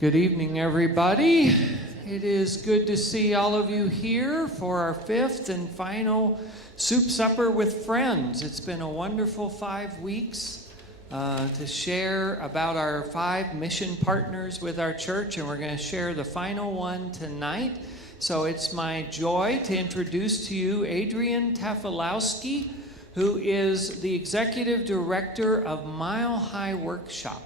Good evening, everybody. It is good to see all of you here for our fifth and final Soup Supper with Friends. It's been a wonderful 5 weeks to share about our 5 mission partners with our church, and we're going to share the final one tonight. So it's my joy to introduce to you Adrian Tafilowski, who is the Executive Director of Mile High Workshop.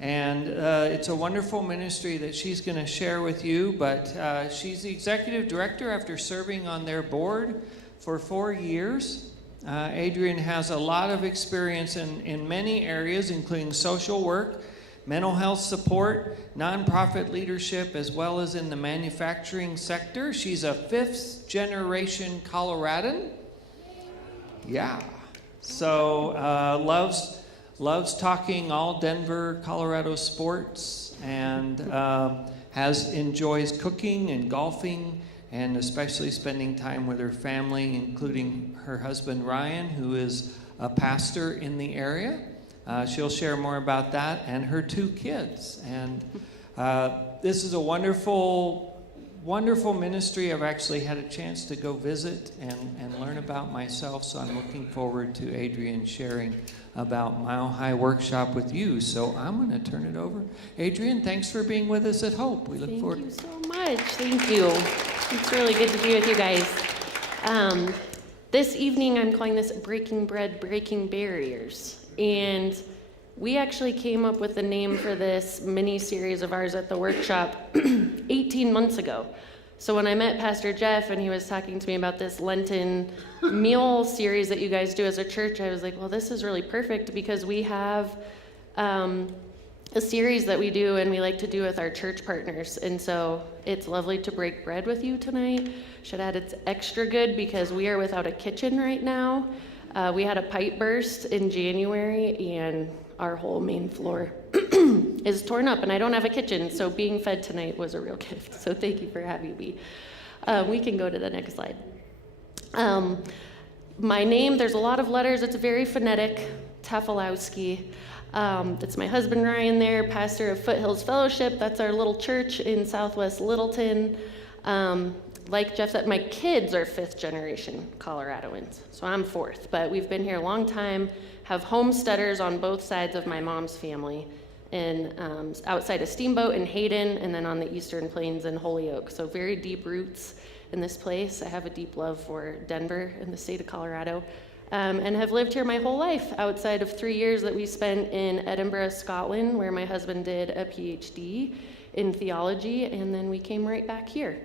And it's a wonderful ministry that she's going to share with you, but she's the executive director after serving on their board for 4 years. Adrian has a lot of experience in many areas, including social work, mental health support, nonprofit leadership, as well as in the manufacturing sector. She's a 5th generation Coloradan. Yeah. So loves talking all Denver, Colorado sports, and enjoys cooking and golfing, and especially spending time with her family, including her husband Ryan, who is a pastor in the area. She'll share more about that, and her 2 kids. And this is a wonderful ministry. I've actually had a chance to go visit and learn about myself, so I'm looking forward to Adrian sharing about Mile High Workshop with you. So I'm going to turn it over. Adrian, thanks for being with us at Hope. We look forward. Thank you so much. Thank you. It's really good to be with you guys. This evening, I'm calling this Breaking Bread, Breaking Barriers. And we actually came up with the name for this mini-series of ours at the workshop 18 months ago. So when I met Pastor Jeff and he was talking to me about this Lenten meal series that you guys do as a church, I was like, well, this is really perfect because we have a series that we do and we like to do with our church partners. And so it's lovely to break bread with you tonight. Should add it's extra good because we are without a kitchen right now. We had a pipe burst in January and our whole main floor is torn up, and I don't have a kitchen, so being fed tonight was a real gift. So thank you for having me. We can go to the next slide. My name, there's a lot of letters. It's very phonetic, Tafilowski. That's my husband Ryan there, pastor of Foothills Fellowship. That's our little church in Southwest Littleton. Like Jeff said, my kids are 5th generation Coloradoans, so I'm 4th, but we've been here a long time, have homesteaders on both sides of my mom's family, and outside of Steamboat in Hayden, and then on the Eastern Plains in Holyoke, so very deep roots in this place. I have a deep love for Denver and the state of Colorado, and have lived here my whole life, outside of 3 years that we spent in Edinburgh, Scotland, where my husband did a PhD in theology, and then we came right back here.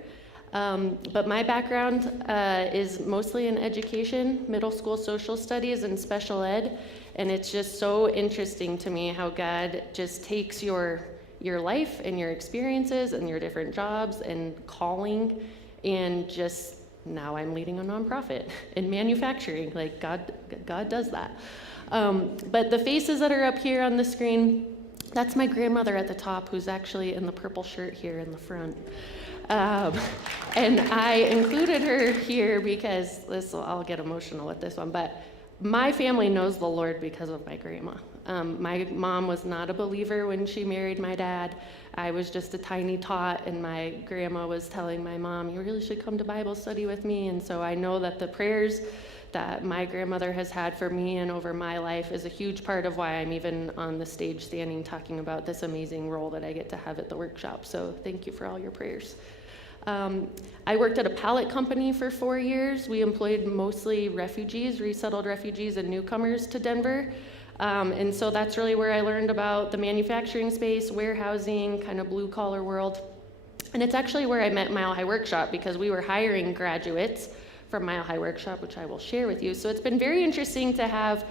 But my background is mostly in education, middle school social studies, and special ed. And it's just so interesting to me how God just takes your life and your experiences and your different jobs and calling, and just now I'm leading a nonprofit in manufacturing. Like God does that. But the faces that are up here on the screen, that's my grandmother at the top, who's actually in the purple shirt here in the front. And I included her here because I'll get emotional with this one, but my family knows the Lord because of my grandma. My mom was not a believer when she married my dad. I was just a tiny tot, and my grandma was telling my mom, you really should come to Bible study with me. And so I know that the prayers that my grandmother has had for me and over my life is a huge part of why I'm even on the stage standing talking about this amazing role that I get to have at the workshop. So thank you for all your prayers. I worked at a pallet company for 4 years. We employed mostly refugees, resettled refugees and newcomers to Denver. And so that's really where I learned about the manufacturing space, warehousing, kind of blue collar world. And it's actually where I met Mile High Workshop, because we were hiring graduates from Mile High Workshop, which I will share with you. So it's been very interesting to have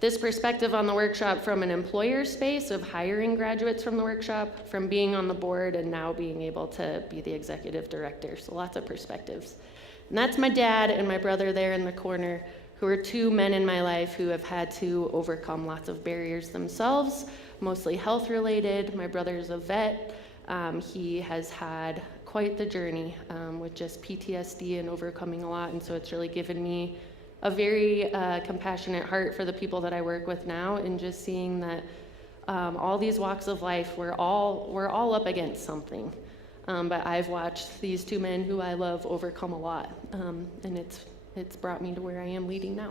this perspective on the workshop from an employer space of hiring graduates from the workshop, from being on the board and now being able to be the executive director. So lots of perspectives. And that's my dad and my brother there in the corner, who are 2 men in my life who have had to overcome lots of barriers themselves, mostly health related. My brother's a vet. He has had quite the journey with just PTSD and overcoming a lot. And so it's really given me a very compassionate heart for the people that I work with now, and just seeing that All these walks of life, we're all up against something. But I've watched these two men who I love overcome a lot, and it's brought me to where I am leading now.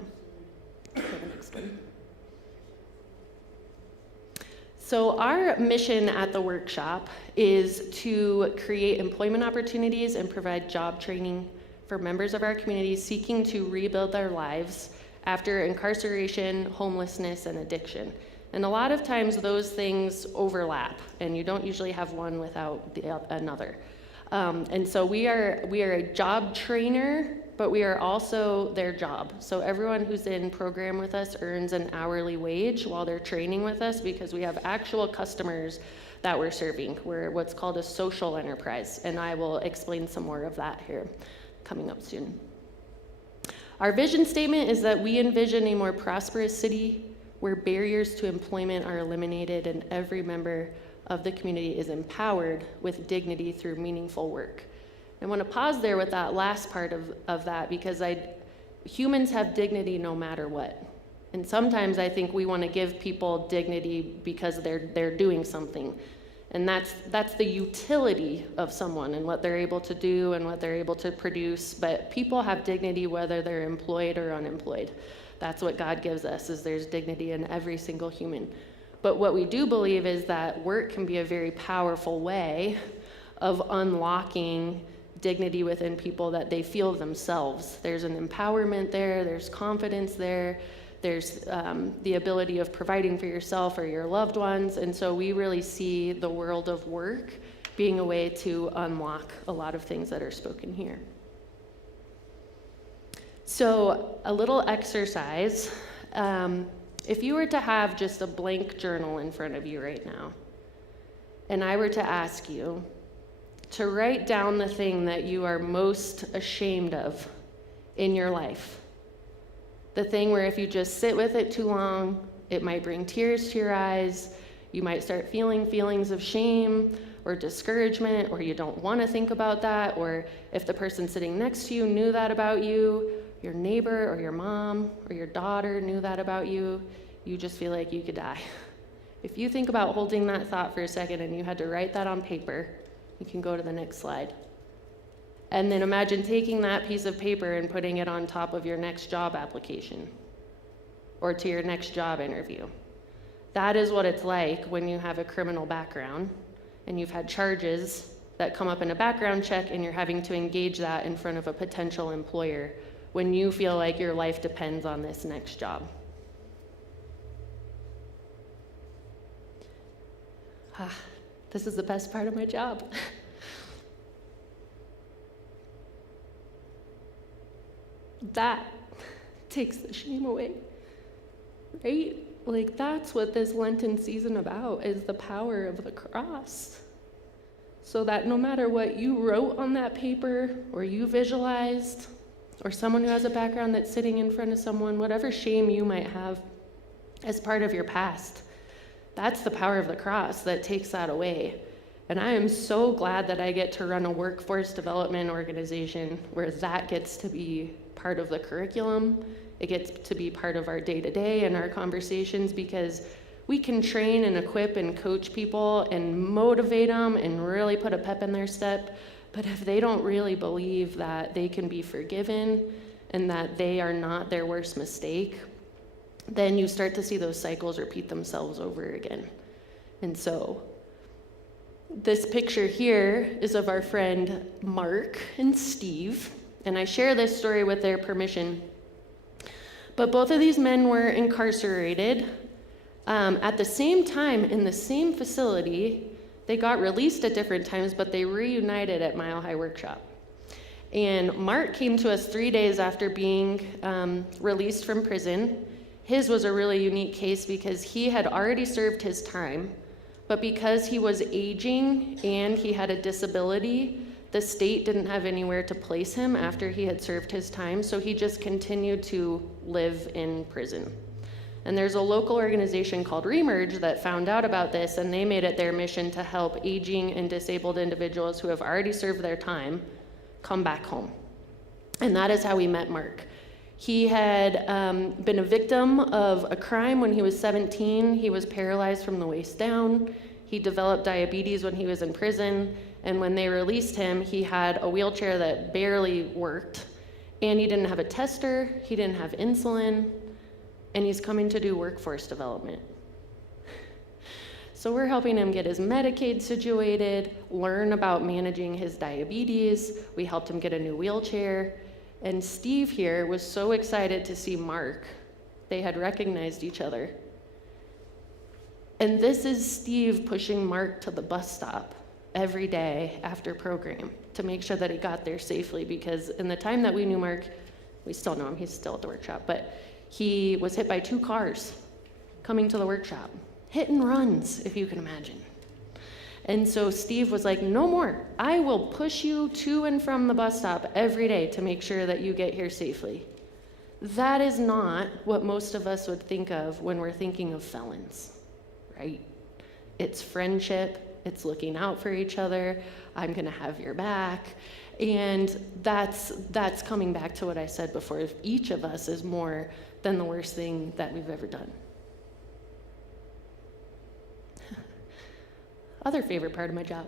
For the next one. So our mission at the workshop is to create employment opportunities and provide job training for members of our community seeking to rebuild their lives after incarceration, homelessness, and addiction. And a lot of times those things overlap, and you don't usually have one without another. And so we are a job trainer, but we are also their job. So everyone who's in program with us earns an hourly wage while they're training with us, because we have actual customers that we're serving. We're what's called a social enterprise, and I will explain some more of that here coming up soon. Our vision statement is that we envision a more prosperous city where barriers to employment are eliminated and every member of the community is empowered with dignity through meaningful work. I want to pause there with that last part of that, because humans have dignity no matter what. And sometimes I think we want to give people dignity because they're doing something. And that's the utility of someone and what they're able to do and what they're able to produce. But people have dignity whether they're employed or unemployed. That's what God gives us, is there's dignity in every single human. But what we do believe is that work can be a very powerful way of unlocking dignity within people, that they feel themselves. There's an empowerment there, there's confidence there, there's the ability of providing for yourself or your loved ones. And so we really see the world of work being a way to unlock a lot of things that are spoken here. So a little exercise. If you were to have just a blank journal in front of you right now, and I were to ask you to write down the thing that you are most ashamed of in your life, the thing where if you just sit with it too long, it might bring tears to your eyes, you might start feeling feelings of shame or discouragement, or you don't want to think about that, or if the person sitting next to you knew that about you, your neighbor or your mom or your daughter knew that about you, you just feel like you could die. If you think about holding that thought for a second and you had to write that on paper, you can go to the next slide. And then imagine taking that piece of paper and putting it on top of your next job application or to your next job interview. That is what it's like when you have a criminal background and you've had charges that come up in a background check and you're having to engage that in front of a potential employer when you feel like your life depends on this next job. This is the best part of my job. That takes the shame away, right? Like, that's what this Lenten season about, is the power of the cross. So that no matter what you wrote on that paper or you visualized, or someone who has a background that's sitting in front of someone, whatever shame you might have as part of your past, that's the power of the cross that takes that away. And I am so glad that I get to run a workforce development organization where that gets to be part of the curriculum. It gets to be part of our day-to-day and our conversations, because we can train and equip and coach people and motivate them and really put a pep in their step. But if they don't really believe that they can be forgiven and that they are not their worst mistake, then you start to see those cycles repeat themselves over again. And so this picture here is of our friend Mark and Steve, and I share this story with their permission. But both of these men were incarcerated at the same time in the same facility. They got released at different times, but they reunited at Mile High Workshop. And Mark came to us 3 days after being released from prison. His was a really unique case because he had already served his time, but because he was aging and he had a disability, the state didn't have anywhere to place him after he had served his time, so he just continued to live in prison. And there's a local organization called Remerge that found out about this, and they made it their mission to help aging and disabled individuals who have already served their time come back home. And that is how we met Mark. He had been a victim of a crime when he was 17. He was paralyzed from the waist down. He developed diabetes when he was in prison. And when they released him, he had a wheelchair that barely worked. And he didn't have a tester. He didn't have insulin. And he's coming to do workforce development. So we're helping him get his Medicaid situated, learn about managing his diabetes. We helped him get a new wheelchair. And Steve here was so excited to see Mark. They had recognized each other. And this is Steve pushing Mark to the bus stop every day after program to make sure that he got there safely, because in the time that we knew Mark, we still know him, he's still at the workshop, but he was hit by 2 cars coming to the workshop. Hit and runs, if you can imagine. And so Steve was like, no more. I will push you to and from the bus stop every day to make sure that you get here safely. That is not what most of us would think of when we're thinking of felons, right? It's friendship, it's looking out for each other, I'm gonna have your back. And that's coming back to what I said before. If each of us is more than the worst thing that we've ever done. Other favorite part of my job.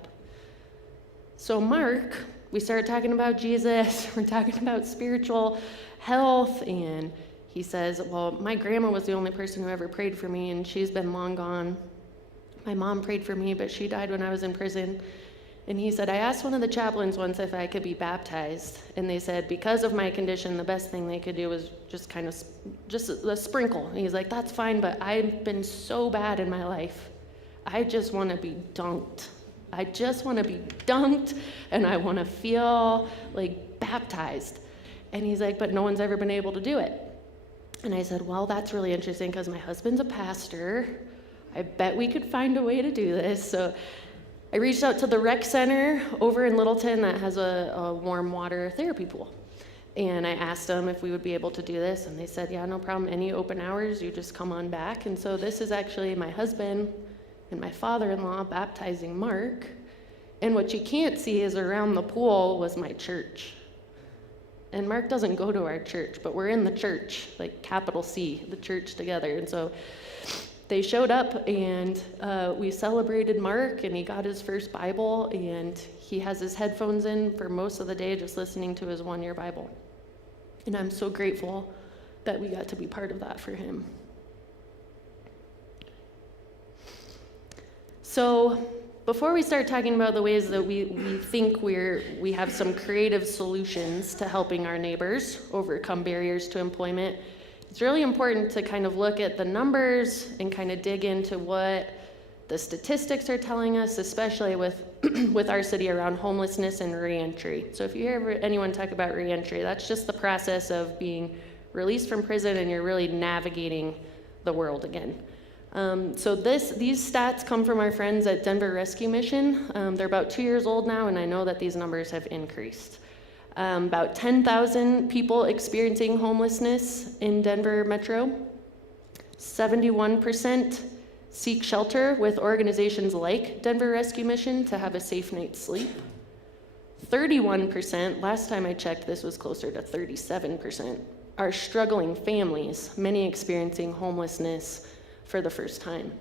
So Mark, we started talking about Jesus, we're talking about spiritual health, and he says, well, my grandma was the only person who ever prayed for me, and she's been long gone. My mom prayed for me, but she died when I was in prison. And he said, I asked one of the chaplains once if I could be baptized, and they said, because of my condition, the best thing they could do was just a sprinkle. And he's like, that's fine, but I've been so bad in my life. I just want to be dunked. I just want to be dunked, and I want to feel like baptized. And he's like, but no one's ever been able to do it. And I said, well, that's really interesting because my husband's a pastor. I bet we could find a way to do this. So I reached out to the rec center over in Littleton that has a warm water therapy pool. And I asked them if we would be able to do this, and they said, yeah, no problem. Any open hours, you just come on back. And so this is actually my husband and my father-in-law baptizing Mark. And what you can't see is around the pool was my church. And Mark doesn't go to our church, but we're in the church, like capital C, the church together. And so they showed up, and we celebrated Mark, and he got his first Bible, and he has his headphones in for most of the day just listening to his one-year Bible. And I'm so grateful that we got to be part of that for him. So before we start talking about the ways that we think we have some creative solutions to helping our neighbors overcome barriers to employment, it's really important to kind of look at the numbers and kind of dig into what the statistics are telling us, especially with our city around homelessness and reentry. So if you hear anyone talk about reentry, that's just the process of being released from prison and you're really navigating the world again. So these stats come from our friends at Denver Rescue Mission. They're about 2 years old now, and I know that these numbers have increased. About 10,000 people experiencing homelessness in Denver Metro. 71% seek shelter with organizations like Denver Rescue Mission to have a safe night's sleep. 31%, last time I checked, this was closer to 37%, are struggling families, many experiencing homelessness for the first time.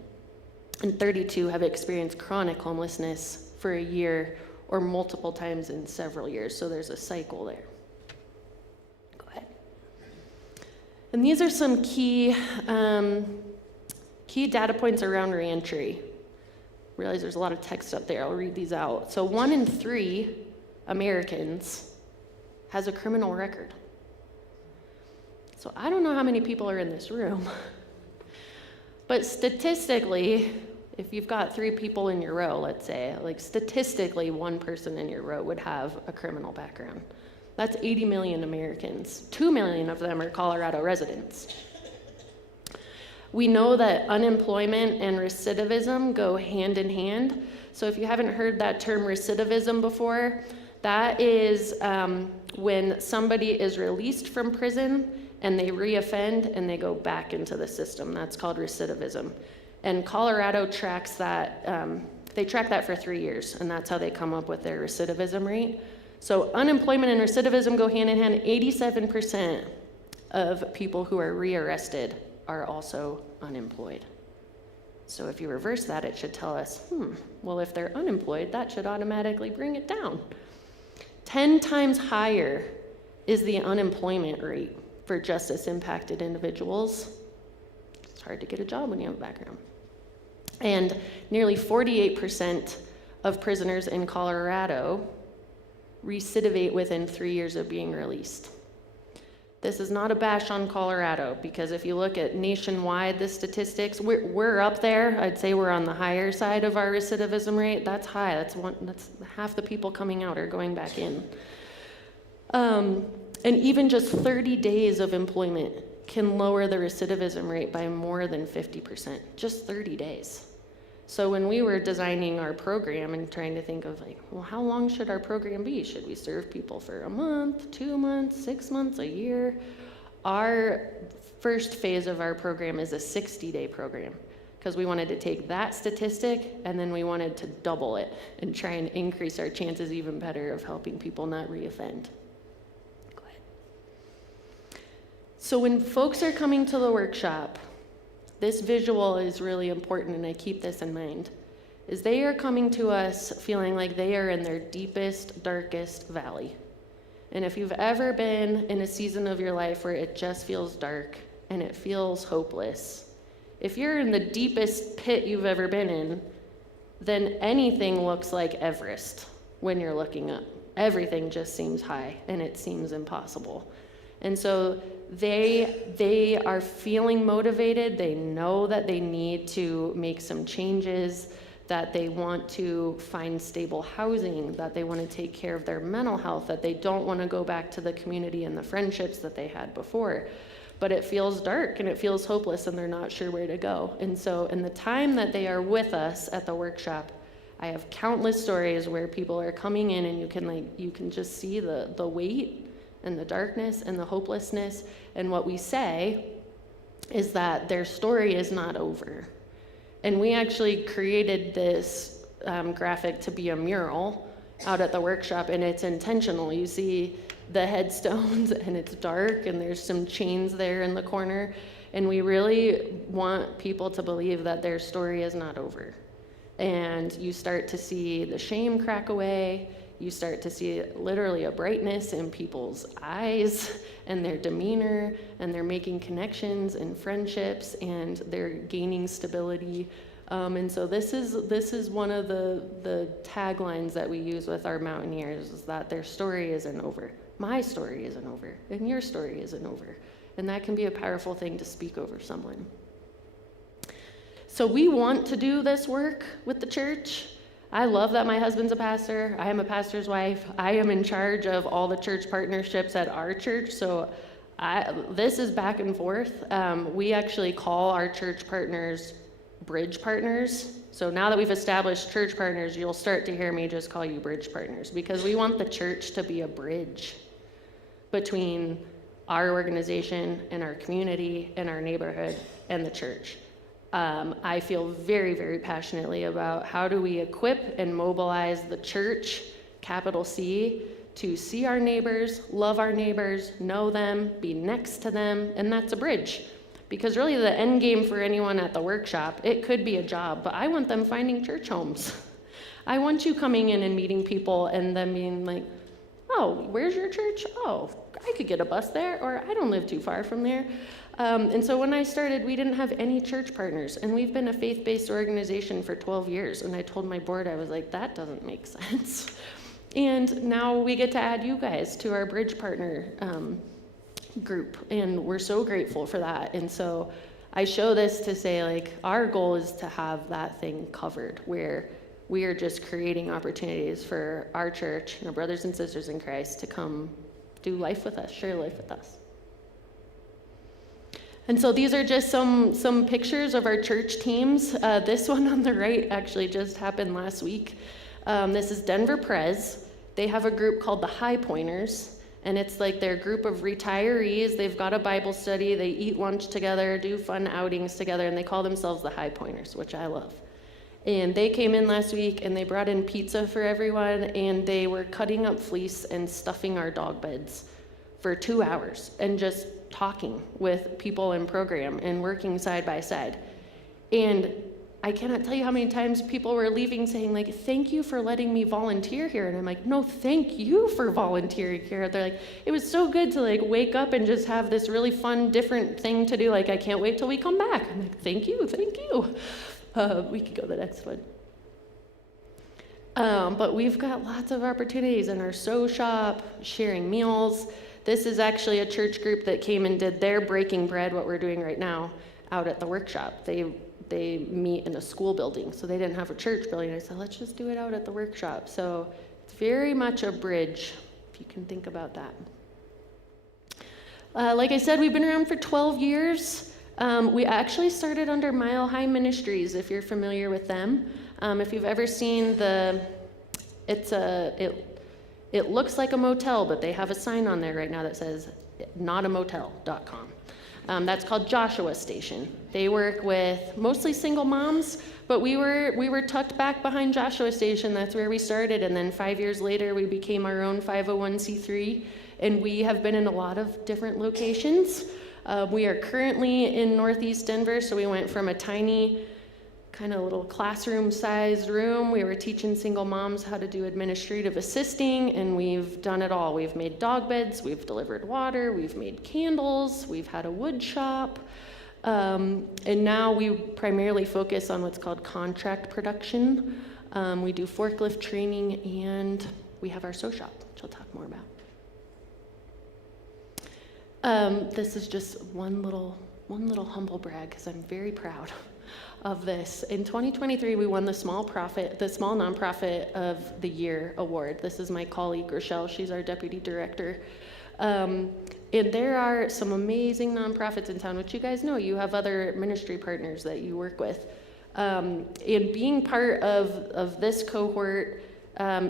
And 32 have experienced chronic homelessness for a year or multiple times in several years. So there's a cycle there. Go ahead. And these are some key data points around reentry. Realize there's a lot of text up there. I'll read these out. So 1 in 3 Americans has a criminal record. So I don't know how many people are in this room. But statistically, if you've got 3 people in your row, let's say, like statistically, 1 person in your row would have a criminal background. That's 80 million Americans. 2 million of them are Colorado residents. We know that unemployment and recidivism go hand in hand. So if you haven't heard that term recidivism before, that is when somebody is released from prison and they reoffend and they go back into the system. That's called recidivism. And Colorado tracks that, they track that for 3 years, and that's how they come up with their recidivism rate. So unemployment and recidivism go hand in hand. 87% of people who are rearrested are also unemployed. So if you reverse that, it should tell us, well, if they're unemployed, that should automatically bring it down. 10 times higher is the unemployment rate for justice-impacted individuals. It's hard to get a job when you have a background. And nearly 48% of prisoners in Colorado recidivate within 3 years of being released. This is not a bash on Colorado, because if you look at nationwide, the statistics, we're up there. I'd say we're on the higher side of our recidivism rate. That's high. That's half the people coming out are going back in. And even just 30 days of employment can lower the recidivism rate by more than 50%. Just 30 days. So when we were designing our program and trying to think of well, how long should our program be? Should we serve people for a month, 2 months, 6 months, a year? Our first phase of our program is a 60-day program, because we wanted to take that statistic and then we wanted to double it and try and increase our chances even better of helping people not reoffend. Go ahead. So when folks are coming to the workshop, this visual is really important, and I keep this in mind, is they are coming to us feeling like they are in their deepest, darkest valley. And if you've ever been in a season of your life where it just feels dark and it feels hopeless, if you're in the deepest pit you've ever been in, then anything looks like Everest when you're looking up. Everything just seems high and it seems impossible. And so they are feeling motivated. They know that they need to make some changes, that they want to find stable housing, that they want to take care of their mental health, that they don't want to go back to the community and the friendships that they had before. But it feels dark and it feels hopeless and they're not sure where to go. And so in the time that they are with us at the workshop, I have countless stories where people are coming in and you can just see the weight and the darkness and the hopelessness. And what we say is that their story is not over. And we actually created this graphic to be a mural out at the workshop, and it's intentional. You see the headstones and it's dark and there's some chains there in the corner. And we really want people to believe that their story is not over. And you start to see the shame crack away. You start to see literally a brightness in people's eyes and their demeanor, and they're making connections and friendships, and they're gaining stability. And so this is one of the taglines that we use with our mountaineers, is that their story isn't over. My story isn't over, and your story isn't over. And that can be a powerful thing to speak over someone. So we want to do this work with the church. I love that my husband's a pastor. I am a pastor's wife. I am in charge of all the church partnerships at our church. So this is back and forth. We actually call our church partners bridge partners. So now that we've established church partners, you'll start to hear me just call you bridge partners, because we want the church to be a bridge between our organization and our community and our neighborhood and the church. I feel very, very passionately about how do we equip and mobilize the church, capital C, to see our neighbors, love our neighbors, know them, be next to them, and that's a bridge. Because really the end game for anyone at the workshop, it could be a job, but I want them finding church homes. I want you coming in and meeting people and them being like, oh, where's your church? Oh, I could get a bus there, or I don't live too far from there. And so when I started, we didn't have any church partners, and we've been a faith-based organization for 12 years. And I told my board, I was like, that doesn't make sense. And now we get to add you guys to our bridge partner group, and we're so grateful for that. And so I show this to say, like, our goal is to have that thing covered, where we are just creating opportunities for our church and our brothers and sisters in Christ to come do life with us, share life with us. And so these are just some pictures of our church teams. This one on the right actually just happened last week. This is Denver Pres. They have a group called the High Pointers, and it's like their group of retirees. They've got a Bible study, they eat lunch together, do fun outings together, and they call themselves the High Pointers, which I love. And they came in last week and they brought in pizza for everyone, and they were cutting up fleece and stuffing our dog beds for 2 hours and just talking with people in program and working side by side. And I cannot tell you how many times people were leaving saying, like, thank you for letting me volunteer here. And I'm like, no, thank you for volunteering here. They're like, it was so good to like wake up and just have this really fun, different thing to do. Like, I can't wait till we come back. I'm like, thank you, thank you. We could go to the next one. But we've got lots of opportunities in our sew shop, sharing meals. This is actually a church group that came and did their breaking bread, what we're doing right now, out at the workshop. They meet in a school building, so they didn't have a church building. I said, let's just do it out at the workshop. So it's very much a bridge, if you can think about that. Like I said, we've been around for 12 years. We actually started under Mile High Ministries, if you're familiar with them. If you've ever seen it looks like a motel, but they have a sign on there right now that says notamotel.com. That's called Joshua Station. They work with mostly single moms, but we were tucked back behind Joshua Station. That's where we started, and then 5 years later, we became our own 501c3, and we have been in a lot of different locations. We are currently in Northeast Denver, so we went from a tiny kind of little classroom-sized room. We were teaching single moms how to do administrative assisting, and we've done it all. We've made dog beds, we've delivered water, we've made candles, we've had a wood shop, and now we primarily focus on what's called contract production. We do forklift training, and we have our sew shop, which I'll talk more about. This is just one little humble brag, because I'm very proud of this. In 2023, we won the Small Nonprofit of the Year award. This is my colleague, Rochelle. She's our deputy director. And there are some amazing nonprofits in town, which you guys know. You have other ministry partners that you work with. And being part of this cohort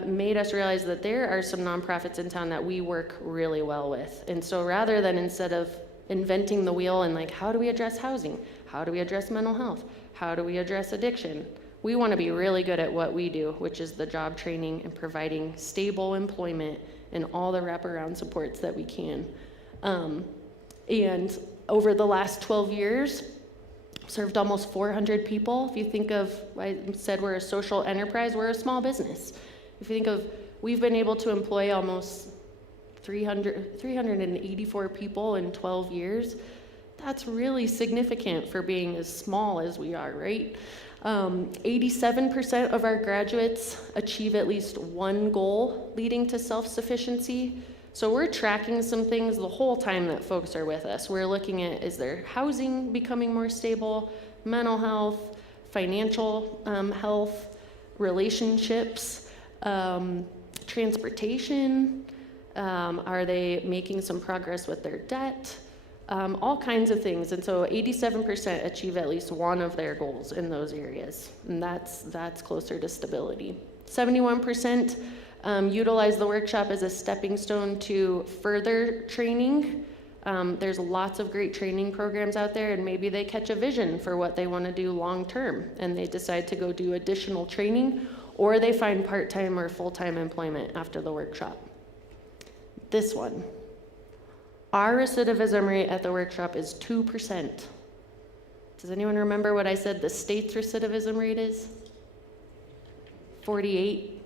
made us realize that there are some nonprofits in town that we work really well with. And so rather than instead of inventing the wheel and like, how do we address housing? How do we address mental health? How do we address addiction? We want to be really good at what we do, which is the job training and providing stable employment and all the wraparound supports that we can. And over the last 12 years, served almost 400 people. If you think of, I said we're a social enterprise, we're a small business. If you think of, we've been able to employ almost 384 people in 12 years. That's really significant for being as small as we are, right? 87% of our graduates achieve at least one goal leading to self-sufficiency. So we're tracking some things the whole time that folks are with us. We're looking at, is their housing becoming more stable, mental health, financial health, relationships, transportation, are they making some progress with their debt? All kinds of things. And so 87% achieve at least one of their goals in those areas. And that's closer to stability. 71% utilize the workshop as a stepping stone to further training. There's lots of great training programs out there, and maybe they catch a vision for what they want to do long term, and they decide to go do additional training, or they find part-time or full-time employment after the workshop. This one. Our recidivism rate at the workshop is 2%. Does anyone remember what I said the state's recidivism rate is? 48.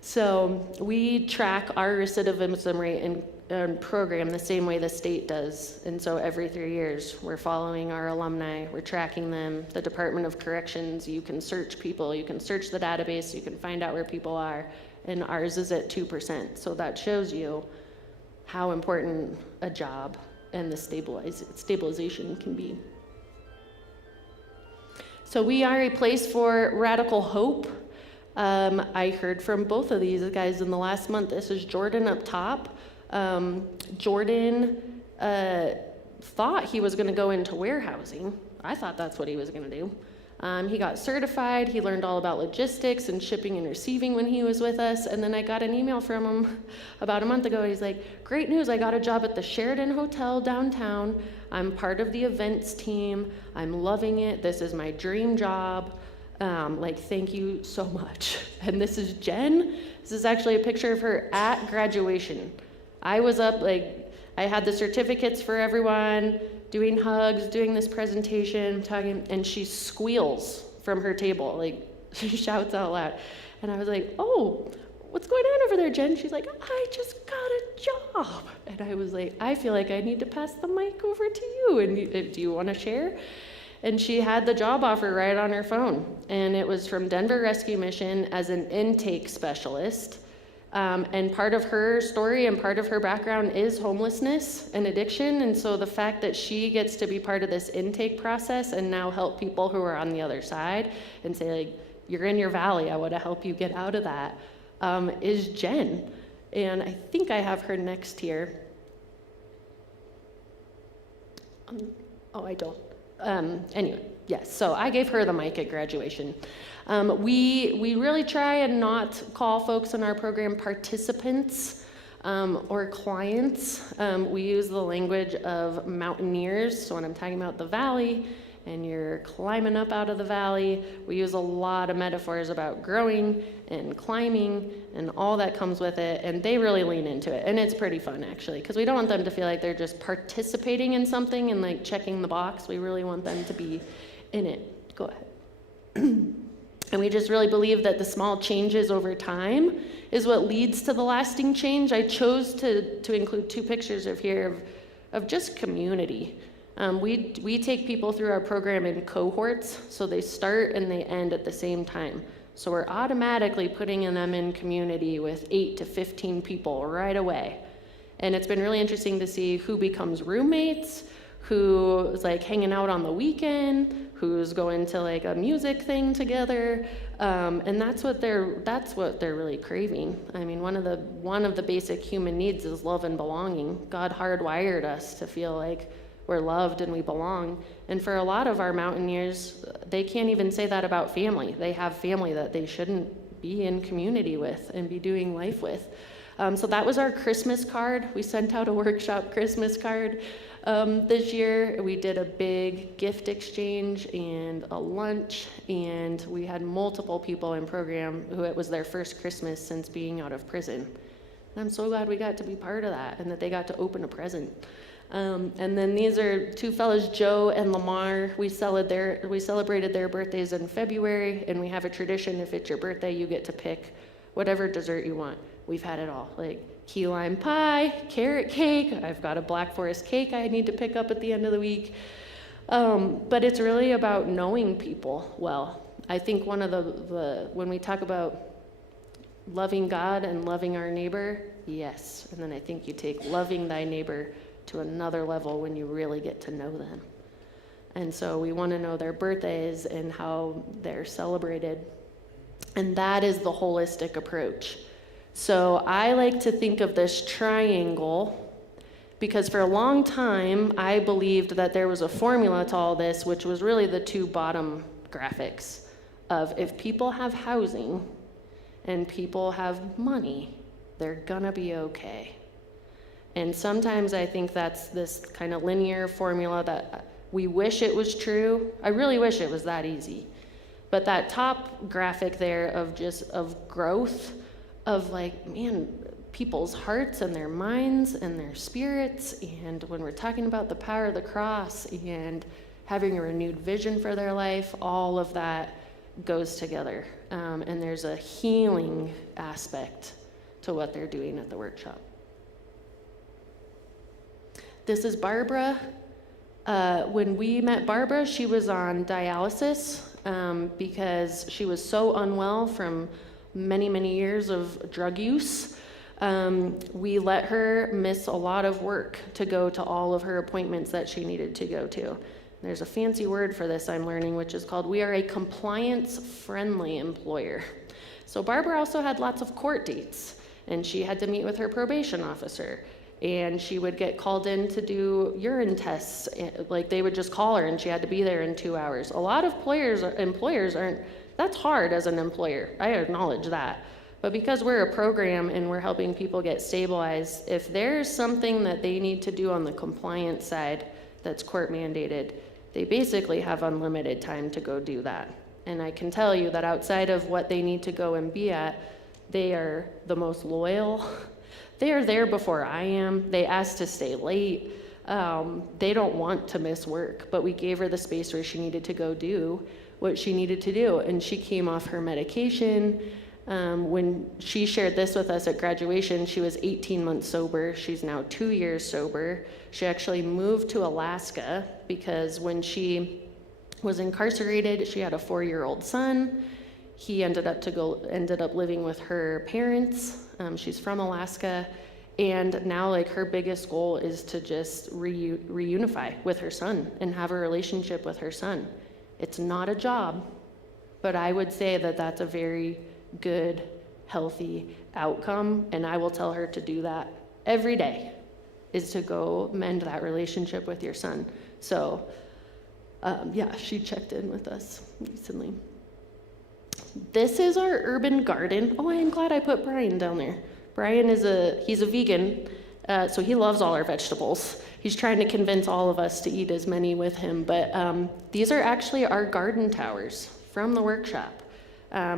So we track our recidivism rate and program the same way the state does. And so every 3 years, we're following our alumni, we're tracking them. The Department of Corrections, you can search people, you can search the database, you can find out where people are, and ours is at 2%. So that shows you how important a job and the stabilization can be. So we are a place for radical hope. I heard from both of these guys in the last month. This is Jordan up top. Jordan thought he was going to go into warehousing. I thought that's what he was going to do. He got certified. He learned all about logistics and shipping and receiving when he was with us. And then I got an email from him about a month ago. He's like, great news, I got a job at the Sheraton Hotel downtown. I'm part of the events team. I'm loving it. This is my dream job. Thank you so much. And this is Jen. This is actually a picture of her at graduation. I was up I had the certificates for everyone, doing hugs, doing this presentation, talking, and she squeals from her table, like she shouts out loud. And I was like, oh, what's going on over there, Jen? She's like, I just got a job. And I was like, I feel like I need to pass the mic over to you. And do you want to share? And she had the job offer right on her phone. And it was from Denver Rescue Mission as an intake specialist. And part of her story and part of her background is homelessness and addiction. And so the fact that she gets to be part of this intake process and now help people who are on the other side and say, like, you're in your valley, I want to help you get out of that, is Jen. And I think I have her next here. Oh, I don't. Anyway, yes, so I gave her the mic at graduation. We really try and not call folks in our program participants or clients. We use the language of mountaineers. So when I'm talking about the valley and you're climbing up out of the valley, we use a lot of metaphors about growing and climbing and all that comes with it, and they really lean into it. And it's pretty fun, actually, because we don't want them to feel like they're just participating in something and like checking the box. We really want them to be in it. Go ahead. And we just really believe that the small changes over time is what leads to the lasting change. I chose to include two pictures of just community. We take people through our program in cohorts, so they start and they end at the same time. So we're automatically putting them in community with 8 to 15 people right away. And it's been really interesting to see who becomes roommates, who is like hanging out on the weekend, who's going to like a music thing together, and that's what they're really craving. I mean, one of the basic human needs is love and belonging. God hardwired us to feel like we're loved and we belong. And for a lot of our mountaineers, they can't even say that about family. They have family that they shouldn't be in community with and be doing life with. So that was our Christmas card. We sent out a workshop Christmas card. This year, we did a big gift exchange and a lunch, and we had multiple people in program who it was their first Christmas since being out of prison. And I'm so glad we got to be part of that and that they got to open a present. And then these are two fellas, Joe and Lamar. We celebrated their birthdays in February, and we have a tradition, if it's your birthday, you get to pick whatever dessert you want. We've had it all, like key lime pie, carrot cake. I've got a Black Forest cake I need to pick up at the end of the week. But it's really about knowing people well. I think one of when we talk about loving God and loving our neighbor, yes. And then I think you take loving thy neighbor to another level when you really get to know them. And so we want to know their birthdays and how they're celebrated. And that is the holistic approach. So I like to think of this triangle because for a long time, I believed that there was a formula to all this, which was really the two bottom graphics of if people have housing and people have money, they're gonna be okay. And sometimes I think that's this kind of linear formula that we wish it was true. I really wish it was that easy. But that top graphic there of growth, of like, man, people's hearts and their minds and their spirits, and when we're talking about the power of the cross and having a renewed vision for their life, all of that goes together. And there's a healing aspect to what they're doing at the workshop. This is Barbara. When we met Barbara, she was on dialysis because she was so unwell from many, many years of drug use. We let her miss a lot of work to go to all of her appointments that she needed to go to. There's a fancy word for this I'm learning, which is called, we are a compliance-friendly employer. So Barbara also had lots of court dates, and she had to meet with her probation officer. And she would get called in to do urine tests. Like they would just call her and she had to be there in 2 hours. A lot of employers aren't, that's hard as an employer. I acknowledge that. But because we're a program and we're helping people get stabilized, if there's something that they need to do on the compliance side that's court mandated, they basically have unlimited time to go do that. And I can tell you that outside of what they need to go and be at, they are the most loyal They are there before I am. They ask to stay late. They don't want to miss work, but we gave her the space where she needed to go do what she needed to do. And she came off her medication. When she shared this with us at graduation, she was 18 months sober. She's now 2 years sober. She actually moved to Alaska because when she was incarcerated, she had a 4-year-old son. He ended up living with her parents. She's from Alaska. And now like her biggest goal is to just reunify with her son and have a relationship with her son. It's not a job, but I would say that that's a very good, healthy outcome. And I will tell her to do that every day, is to go mend that relationship with your son. So yeah, she checked in with us recently. This is our urban garden. Oh, I am glad I put Brian down there. Brian he's a vegan, so he loves all our vegetables. He's trying to convince all of us to eat as many with him, but these are actually our garden towers from the workshop.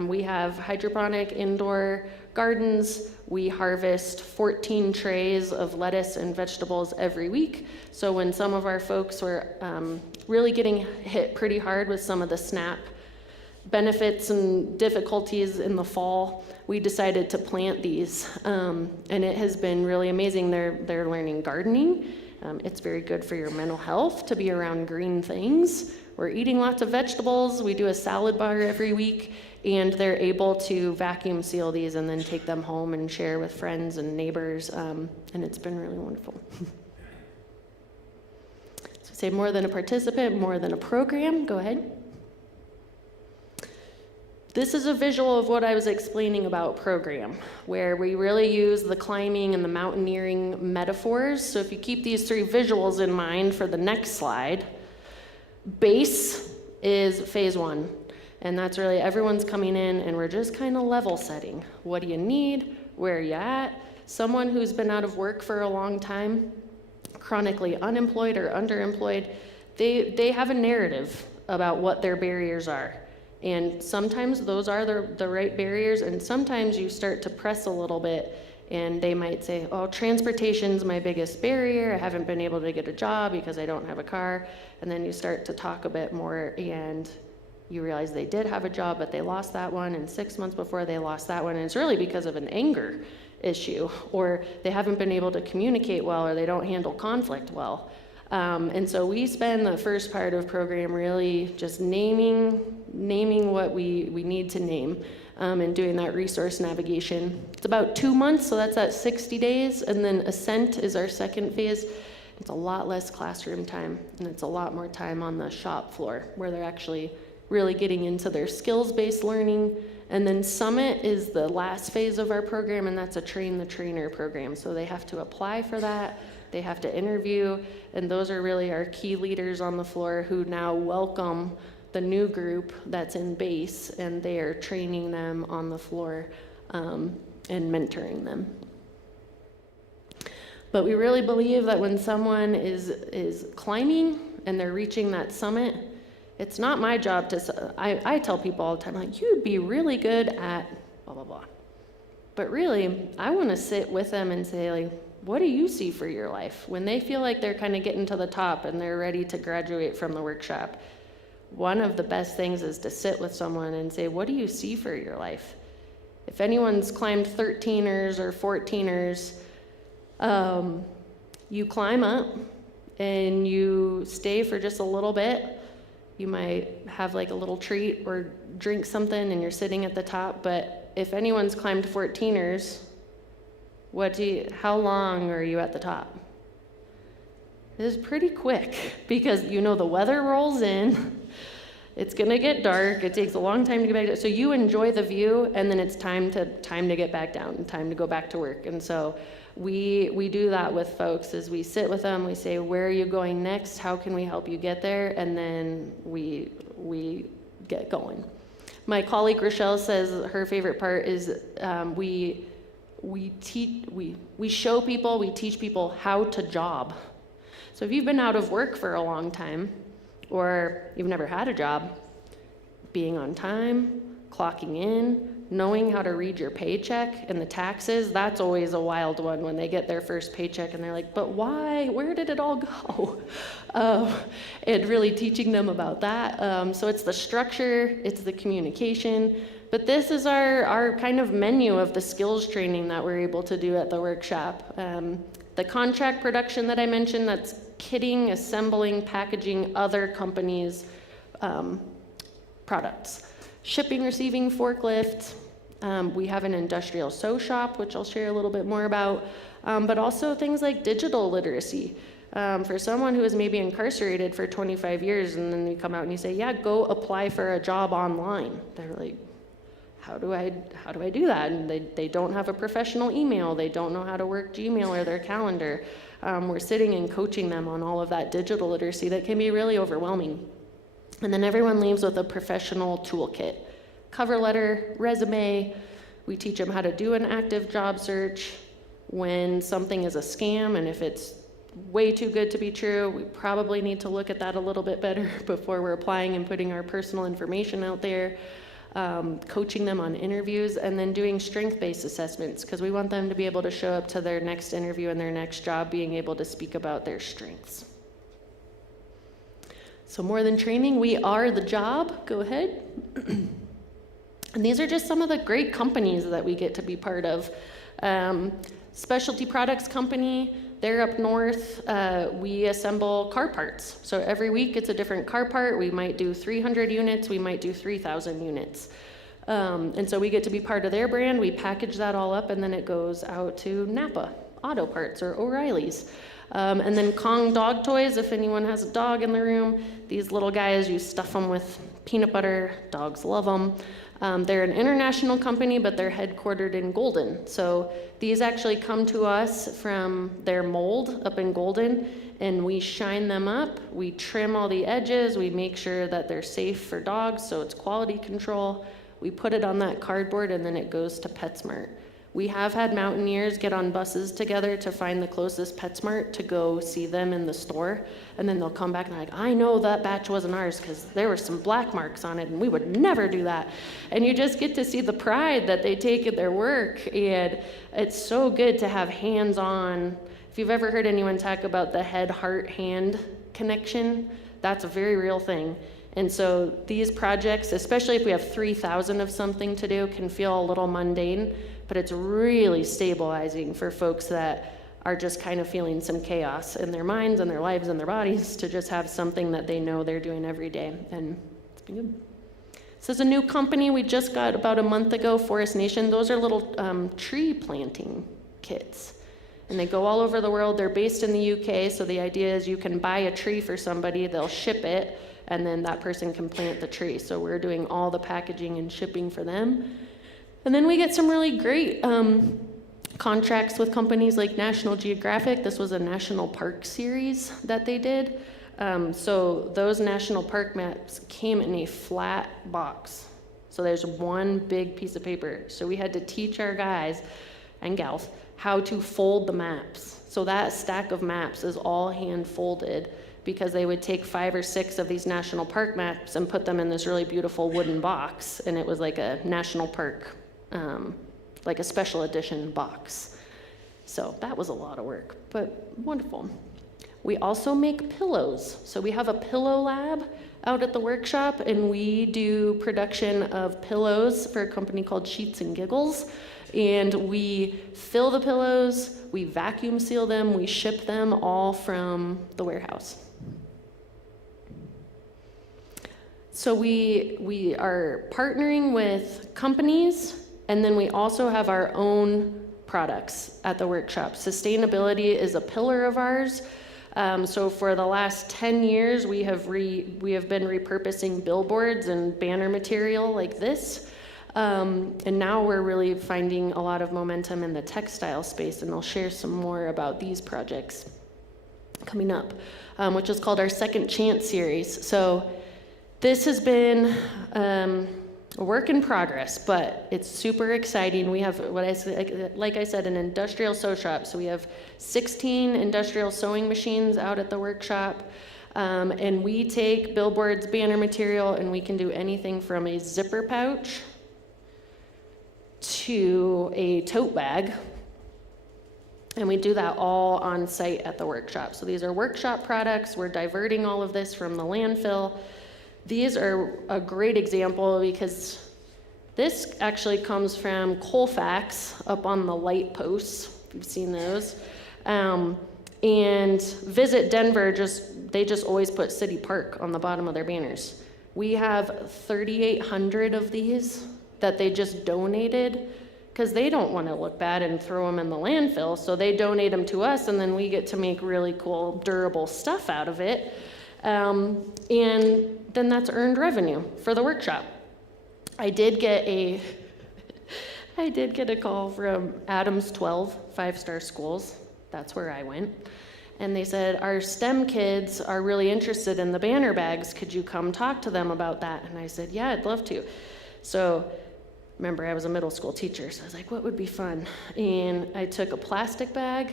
We have hydroponic indoor gardens. We harvest 14 trays of lettuce and vegetables every week. So when some of our folks were really getting hit pretty hard with some of the SNAP benefits and difficulties in the fall, we decided to plant these, and it has been really amazing. They're learning gardening. It's very good for your mental health to be around green things. We're eating lots of vegetables. We do a salad bar every week, and they're able to vacuum seal these and then take them home and share with friends and neighbors, and it's been really wonderful. So say more than a participant, more than a program. Go ahead. This is a visual of what I was explaining about program, where we really use the climbing and the mountaineering metaphors. So if you keep these 3 visuals in mind for the next slide, base is phase 1. And that's really everyone's coming in and we're just kind of level setting. What do you need? Where are you at? Someone who's been out of work for a long time, chronically unemployed or underemployed, they have a narrative about what their barriers are. And sometimes those are the right barriers, and sometimes you start to press a little bit and they might say, oh, transportation's my biggest barrier. I haven't been able to get a job because I don't have a car. And then you start to talk a bit more and you realize they did have a job, but they lost that one, and 6 months before they lost that one. And it's really because of an anger issue, or they haven't been able to communicate well, or they don't handle conflict well. And so we spend the first part of program really just naming what we need to name, and doing that resource navigation. It's about 2 months, so that's at 60 days. And then Ascent is our second phase. It's a lot less classroom time, and it's a lot more time on the shop floor where they're actually really getting into their skills-based learning. And then Summit is the last phase of our program, and that's a train the trainer program. So they have to apply for that. They have to interview, and those are really our key leaders on the floor who now welcome the new group that's in base, and they are training them on the floor and mentoring them. But we really believe that when someone is climbing and they're reaching that summit, it's not my job to, I tell people all the time, like, you'd be really good at blah, blah, blah. But really, I want to sit with them and say, like, what do you see for your life? When they feel like they're kind of getting to the top and they're ready to graduate from the workshop, one of the best things is to sit with someone and say, what do you see for your life? If anyone's climbed 13ers or 14ers, you climb up and you stay for just a little bit. You might have like a little treat or drink something and you're sitting at the top. But if anyone's climbed 14ers, how long are you at the top? It is pretty quick because the weather rolls in. It's gonna get dark. It takes a long time to get back down. So you enjoy the view, and then it's time to get back down and time to go back to work. And so we do that with folks is we sit with them, we say, where are you going next? How can we help you get there? And then we get going. My colleague Rochelle says her favorite part is we show people, we teach people how to job. So if you've been out of work for a long time, or you've never had a job, being on time, clocking in, knowing how to read your paycheck and the taxes, that's always a wild one when they get their first paycheck and they're like, but why? Where did it all go? And really teaching them about that. So it's the structure, it's the communication, but this is our kind of menu of the skills training that we're able to do at the workshop. The contract production that I mentioned, that's kitting, assembling, packaging other companies' products. Shipping, receiving, forklift. We have an industrial sew shop, which I'll share a little bit more about, but also things like digital literacy. For someone who is maybe incarcerated for 25 years and then you come out and you say, yeah, go apply for a job online. They're like, how do I do that? And they don't have a professional email. They don't know how to work Gmail or their calendar. We're sitting and coaching them on all of that digital literacy that can be really overwhelming. And then everyone leaves with a professional toolkit. Cover letter, resume. We teach them how to do an active job search. When something is a scam and if it's way too good to be true, we probably need to look at that a little bit better before we're applying and putting our personal information out there. Coaching them on interviews, and then doing strength-based assessments because we want them to be able to show up to their next interview and their next job being able to speak about their strengths. So more than training, we are the job. Go ahead. And these are just some of the great companies that we get to be part of. Specialty Products Company, they're up north. We assemble car parts. So every week it's a different car part. We might do 300 units, we might do 3,000 units. And so we get to be part of their brand. We package that all up and then it goes out to Napa Auto Parts or O'Reilly's. And then Kong dog toys, if anyone has a dog in the room, these little guys, you stuff them with peanut butter, dogs love them. They're an international company, but they're headquartered in Golden. So these actually come to us from their mold up in Golden, and we shine them up. We trim all the edges. We make sure that they're safe for dogs, so it's quality control. We put it on that cardboard, and then it goes to PetSmart. We have had mountaineers get on buses together to find the closest PetSmart to go see them in the store. And then they'll come back and they're like, I know that batch wasn't ours because there were some black marks on it and we would never do that. And you just get to see the pride that they take in their work. And it's so good to have hands-on. If you've ever heard anyone talk about the head, heart, hand connection, that's a very real thing. And so these projects, especially if we have 3,000 of something to do, can feel a little mundane. But it's really stabilizing for folks that are just kind of feeling some chaos in their minds and their lives and their bodies to just have something that they know they're doing every day. And it's been good. So it's a new company we just got about a month ago, Forest Nation. Those are little tree planting kits. And they go all over the world. They're based in the UK, so the idea is you can buy a tree for somebody, they'll ship it, and then that person can plant the tree. So we're doing all the packaging and shipping for them. And then we get some really great contracts with companies like National Geographic. This was a national park series that they did. So those national park maps came in a flat box. So there's one big piece of paper. So we had to teach our guys and gals how to fold the maps. So that stack of maps is all hand folded because they would take 5 or 6 of these national park maps and put them in this really beautiful wooden box. And it was like a national park, like a special edition box. So that was a lot of work, but wonderful. We also make pillows. So we have a pillow lab out at the workshop, and we do production of pillows for a company called Sheets and Giggles. And we fill the pillows, we vacuum seal them, we ship them all from the warehouse. So we are partnering with companies, and then we also have our own products at the workshop. Sustainability is a pillar of ours. So for the last 10 years, we have been repurposing billboards and banner material like this. And now we're really finding a lot of momentum in the textile space, and I'll share some more about these projects coming up, which is called our Second Chance series. So this has been a work in progress, but it's super exciting. We have, like I said, an industrial sew shop. So we have 16 industrial sewing machines out at the workshop. And we take billboards, banner material, and we can do anything from a zipper pouch to a tote bag. And we do that all on site at the workshop. So these are workshop products. We're diverting all of this from the landfill. These are a great example because this actually comes from Colfax up on the light posts, if you've seen those. And Visit Denver, they just always put City Park on the bottom of their banners. We have 3,800 of these that they just donated because they don't want to look bad and throw them in the landfill. So they donate them to us, and then we get to make really cool, durable stuff out of it. And then that's earned revenue for the workshop. I did get a call from Adams 12, 5-star schools. That's where I went. And they said, our STEM kids are really interested in the banner bags. Could you come talk to them about that? And I said, yeah, I'd love to. So remember, I was a middle school teacher, so I was like, what would be fun? And I took a plastic bag,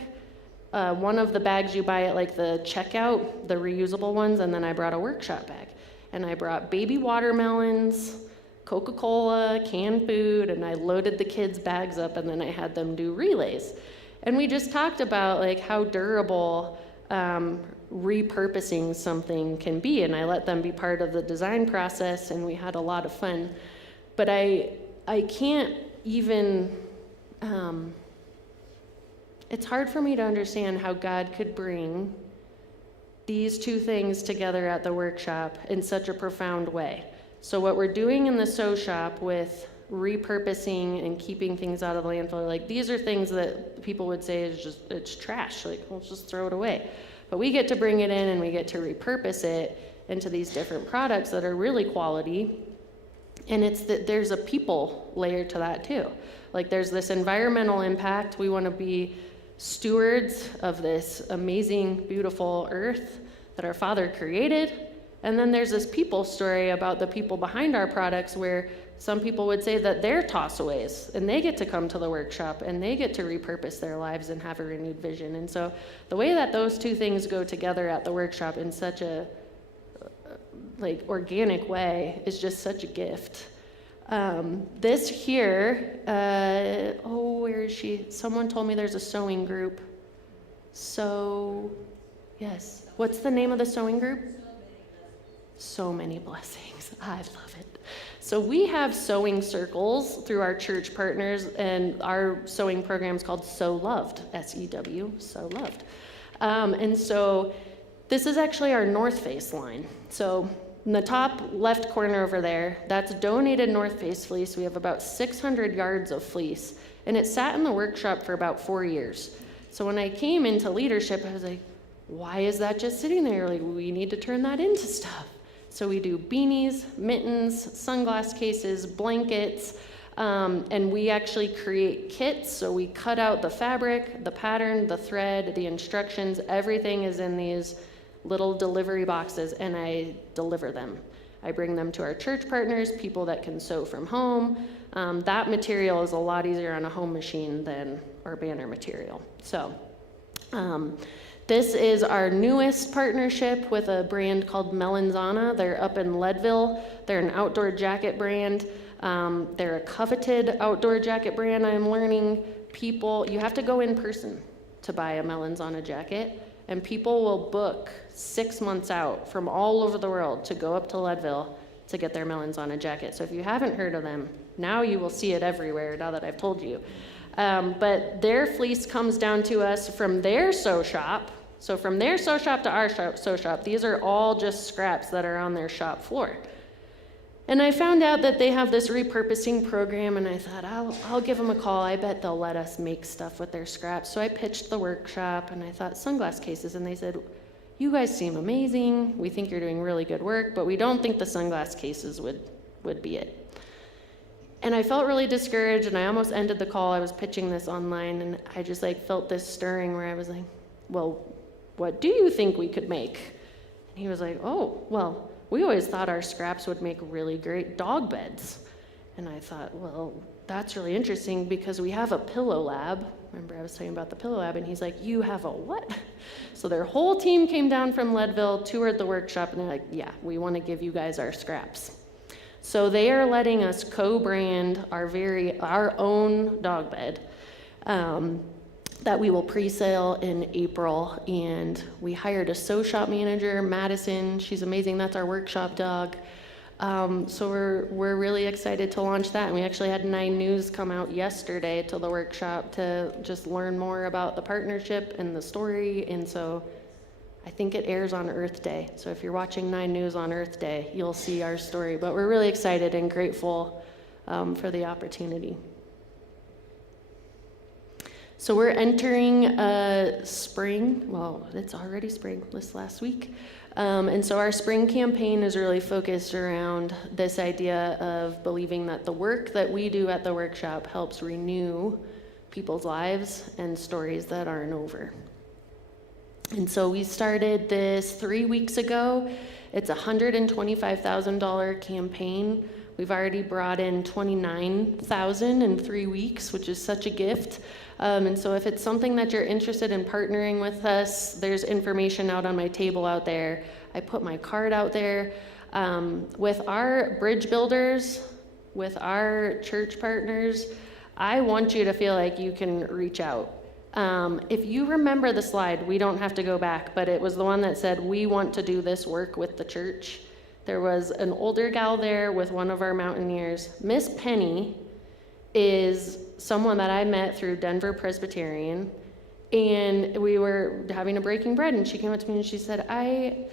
one of the bags you buy at like the checkout, the reusable ones, and then I brought a workshop bag. And I brought baby watermelons, Coca-Cola, canned food, and I loaded the kids' bags up, and then I had them do relays. And we just talked about like how durable repurposing something can be, and I let them be part of the design process, and we had a lot of fun. But I can't even, it's hard for me to understand how God could bring these two things together at the workshop in such a profound way. So what we're doing in the sew shop with repurposing and keeping things out of the landfill, like these are things that people would say it's trash, like let's just throw it away. But we get to bring it in and we get to repurpose it into these different products that are really quality. And it's that there's a people layer to that too. Like there's this environmental impact. We want to be stewards of this amazing, beautiful earth that our Father created. And then there's this people story about the people behind our products where some people would say that they're tossaways and they get to come to the workshop and they get to repurpose their lives and have a renewed vision. And so the way that those two things go together at the workshop in such a like organic way is just such a gift. This here, where is she? Someone told me there's a sewing group. So, yes. What's the name of the sewing group? So Many Blessings. I love it. So we have sewing circles through our church partners, and our sewing program is called So Loved, S-E-W, So Loved. And so this is actually our North Face line. So in the top left corner over there, that's donated North Face fleece. We have about 600 yards of fleece, and it sat in the workshop for about 4 years. So when I came into leadership, I was like, why is that just sitting there? Like, we need to turn that into stuff. So we do beanies, mittens, sunglass cases, blankets, and we actually create kits. So we cut out the fabric, the pattern, the thread, the instructions, everything is in these little delivery boxes, and I deliver them. I bring them to our church partners, people that can sew from home. That material is a lot easier on a home machine than our banner material. So this is our newest partnership with a brand called Melanzana. They're up in Leadville. They're an outdoor jacket brand. They're a coveted outdoor jacket brand. I'm learning you have to go in person to buy a Melanzana jacket, and people will book 6 months out from all over the world to go up to Leadville to get their Melanzana jacket. So if you haven't heard of them, now you will see it everywhere now that I've told you. But their fleece comes down to us from their sew shop. So from their sew shop to our sew shop, these are all just scraps that are on their shop floor. And I found out that they have this repurposing program, and I thought, I'll give them a call. I bet they'll let us make stuff with their scraps. So I pitched the workshop, and I thought sunglass cases, and they said, you guys seem amazing. We think you're doing really good work, but we don't think the sunglass cases would be it. And I felt really discouraged, and I almost ended the call. I was pitching this online, and I just felt this stirring where I was like, well, what do you think we could make? And he was like, oh, well, we always thought our scraps would make really great dog beds. And I thought, well, that's really interesting because we have a pillow lab. Remember I was talking about the pillow lab, and he's like, you have a what? So their whole team came down from Leadville, toured the workshop, and they're like, yeah, we want to give you guys our scraps. So they are letting us co-brand our own dog bed that we will pre-sale in April. And we hired a sew shop manager, Madison. She's amazing. That's our workshop dog. So we're really excited to launch that. And we actually had 9 News come out yesterday to the workshop to just learn more about the partnership and the story. And so I think it airs on Earth Day. So if you're watching 9 News on Earth Day, you'll see our story. But we're really excited and grateful for the opportunity. So we're entering spring. Well, it's already spring this last week. And so our spring campaign is really focused around this idea of believing that the work that we do at the workshop helps renew people's lives and stories that aren't over. And so we started this 3 weeks ago. It's a $125,000 campaign. We've already brought in $29,000 in 3 weeks, which is such a gift. And so if it's something that you're interested in partnering with us, there's information out on my table out there. I put my card out there. With our bridge builders, with our church partners, I want you to feel like you can reach out. If you remember the slide, we don't have to go back, but it was the one that said, we want to do this work with the church. There was an older gal there with one of our mountaineers. Miss Penny is someone that I met through Denver Presbyterian, and we were having a breaking bread, and she came up to me and she said, I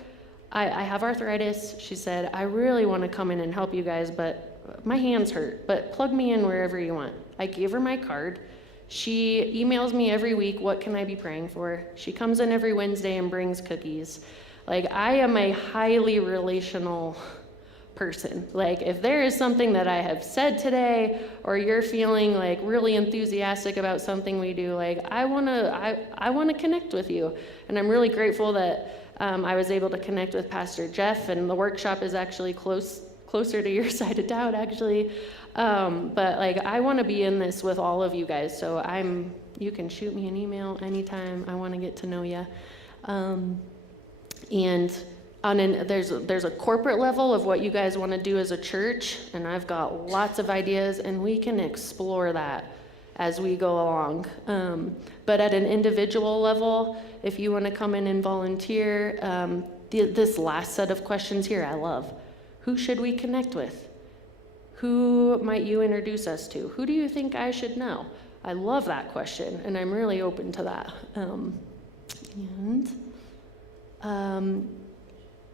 have arthritis. She said, I really want to come in and help you guys, but my hands hurt, but plug me in wherever you want. I gave her my card. She emails me every week, what can I be praying for? She comes in every Wednesday and brings cookies. Like, I am a highly relational person. Like, if there is something that I have said today, or you're feeling like really enthusiastic about something we do, like, I want to connect with you. And I'm really grateful that I was able to connect with Pastor Jeff, and the workshop is actually closer to your side of town, actually. But like, I want to be in this with all of you guys. So you can shoot me an email anytime. I want to get to know you. And there's a corporate level of what you guys want to do as a church, and I've got lots of ideas, and we can explore that as we go along. But at an individual level, if you want to come in and volunteer, this last set of questions here, I love. Who should we connect with? Who might you introduce us to? Who do you think I should know? I love that question, and I'm really open to that.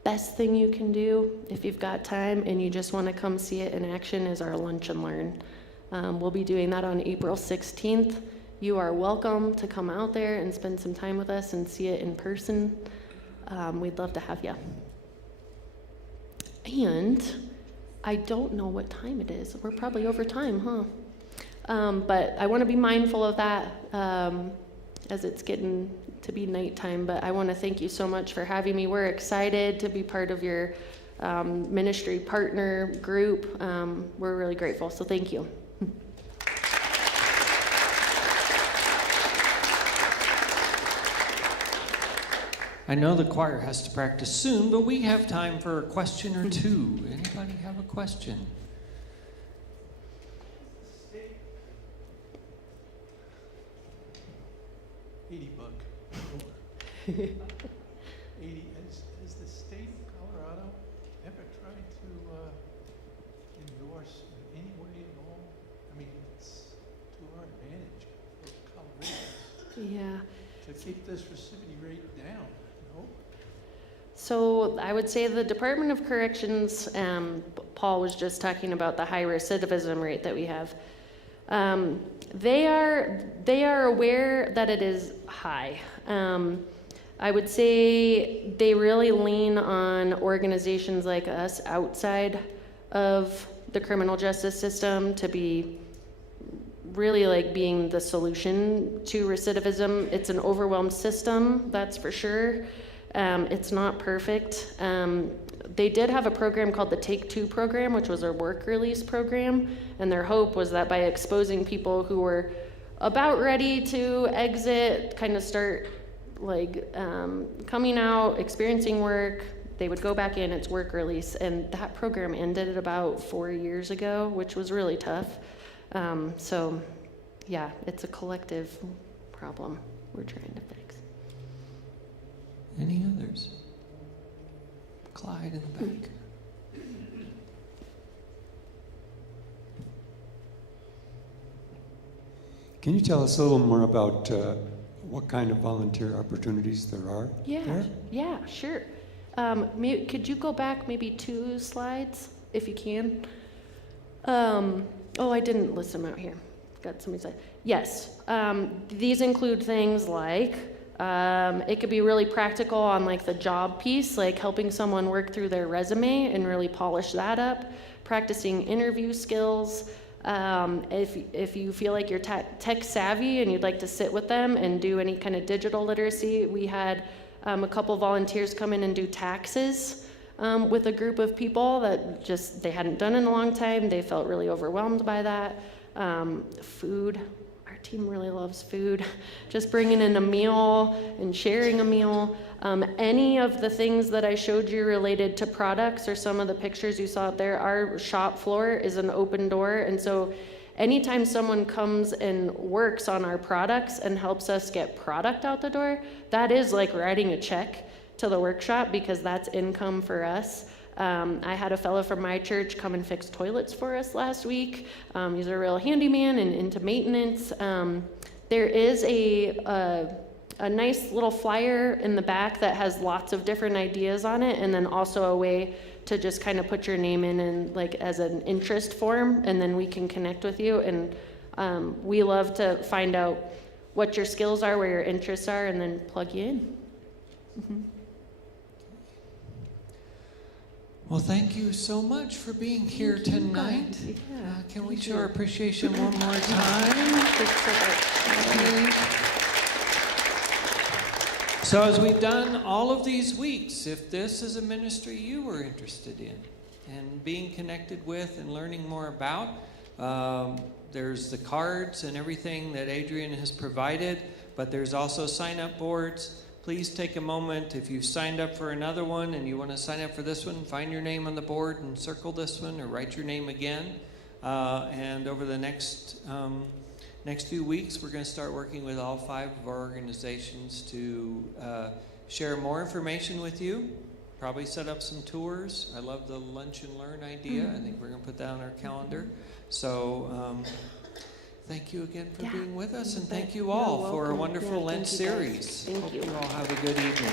Best thing you can do if you've got time and you just want to come see it in action is our Lunch and Learn. We'll be doing that on April 16th. You are welcome to come out there and spend some time with us and see it in person. We'd love to have you. And I don't know what time it is. We're probably over time, huh? But I want to be mindful of that as it's getting to be nighttime. But I want to thank you so much for having me. We're excited to be part of your ministry partner group. We're really grateful, so thank you. I know the choir has to practice soon, but we have time for a question or two. Anybody have a question? $80. 80. Has the state of Colorado ever tried to endorse in any way at all? I mean, it's to our advantage for Colorado Yeah. to keep this recidivity rate down. No? So I would say the Department of Corrections, Paul was just talking about the high recidivism rate that we have. They are aware that it is high. I would say they really lean on organizations like us outside of the criminal justice system to be really like being the solution to recidivism. It's an overwhelmed system, that's for sure. It's not perfect. They did have a program called the Take Two program, which was a work release program, and their hope was that by exposing people who were about ready to exit, kind of start like coming out, experiencing work, they would go back in, it's work release, and that program ended about 4 years ago, which was really tough. So yeah, it's a collective problem we're trying to fix. Any others? Clyde in the back. Can you tell us a little more about what kind of volunteer opportunities there are? Yeah, sure. Could you go back maybe 2 slides, if you can? I didn't list them out here. Got somebody said. Yes, these include things like, it could be really practical on like the job piece, like helping someone work through their resume and really polish that up, practicing interview skills. If you feel like you're tech savvy and you'd like to sit with them and do any kind of digital literacy, we had a couple volunteers come in and do taxes with a group of people that just they hadn't done in a long time. They felt really overwhelmed by that. Food, our team really loves food. Just bringing in a meal and sharing a meal. Any of the things that I showed you related to products or some of the pictures you saw out there, our shop floor is an open door. And so anytime someone comes and works on our products and helps us get product out the door, that is like writing a check to the workshop because that's income for us. I had a fellow from my church come and fix toilets for us last week. He's a real handyman and into maintenance. There is a nice little flyer in the back that has lots of different ideas on it, and then also a way to just kind of put your name in and like as an interest form, and then we can connect with you. And we love to find out what your skills are, where your interests are, and then plug you in. Mm-hmm. Well, thank you so much for being here tonight. Yeah, can we show our appreciation one more time? So as we've done all of these weeks, if this is a ministry you were interested in and being connected with and learning more about, there's the cards and everything that Adrian has provided, but there's also sign-up boards. Please take a moment. If you've signed up for another one and you want to sign up for this one, find your name on the board and circle this one or write your name again. And over the next few weeks, we're going to start working with all 5 of our organizations to share more information with you, probably set up some tours. I love the lunch and learn idea. I think we're going to put that on our calendar. So thank you again for being with us, and thank you all for a wonderful Lent series. Thank you. Hope you all have a good evening.